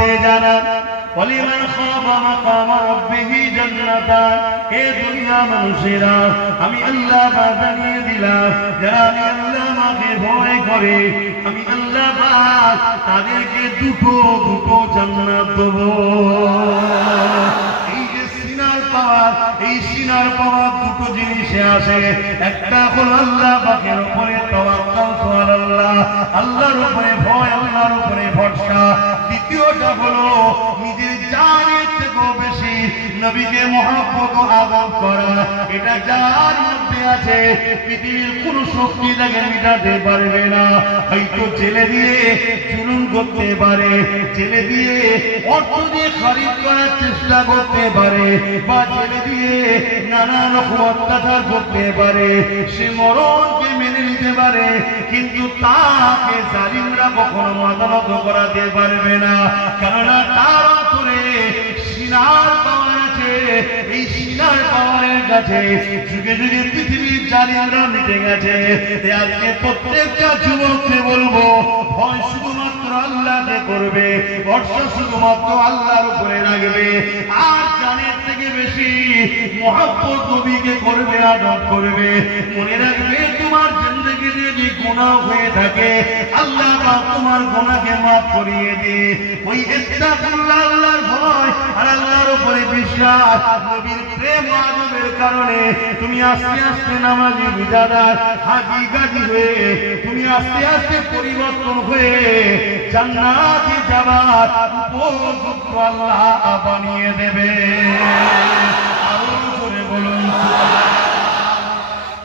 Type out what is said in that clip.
दे जाना वलिमन खाफा मकाम रब्बिही जन्नतान ए दुनिया মানুষেরা আমি আল্লাহ জানিয়ে দিলাম যারা আমি আল্লাহ আমাকে ভয় করে আমি আল্লাহ পাক তাদেরকে দুটো দুটো জান্নাত দেব এই সিনার পাওয়ার দুটো জিনিসে আসে একটা হলো আল্লাহ পাকের উপরে তাওয়াক্কুল সুবহানাল্লাহ আল্লাহর উপরে ভয় আল্লাহর উপরে ভরসা দ্বিতীয়টা হলো নিজের জানের থেকেও বেশি নবীকে মহব্বত ও আদব করা এটা যার মধ্যে আছে পৃথিবীর কোন শক্তি তাকে মিটাতে পারবে না হয়তো জেলে দিয়ে জুলুম করতে পারে জেলে দিয়ে অর্থ দিয়ে খরিদ করার চেষ্টা করতে পারে বা জেলে দিয়ে নানা রকম অত্যাচার করতে পারে সে মরণকে মেনে নিতে পারে কিন্তু তাকে জালিমরা কখনো মাথা নত করাতে পারবে না কেননা তার অন্তরে সিনার পাওয়ার আছে এই সিনার পাওয়ারের কাছে যুগে যুগে পৃথিবীর জালিমরা মিটে গেছে আজকে প্রত্যেকটা যুবককে বলবো ভয় শুধুমাত্র আল্লাহকে করবে ভরসা শুধুমাত্র আল্লাহর উপরে রাখবে আর জানের থেকে বেশি মহব্বত নবীকে করবে আদব করবে মনে রাখবে তোমার জিন্দেগিতে যদি গুনাহ হয়ে থাকে আল্লাহ পাক তোমার গুনাহকে মাফ করিয়ে দিয়ে ওই ইত্তাকুল্লাহ আল্লাহর ভয় আর আল্লাহর উপরে বিশ্বাস নবীর প্রেম ও আদবের কারণে তুমি আস্তে আস্তে নামাজি বিদাদার হাজি গাজি হয়ে তুমি আস্তে আস্তে পরিবর্তন হয়ে জান্নাতে যাবার উপযুক্ত আল্লাহ বানিয়ে দেবে আরো জোরে বলুন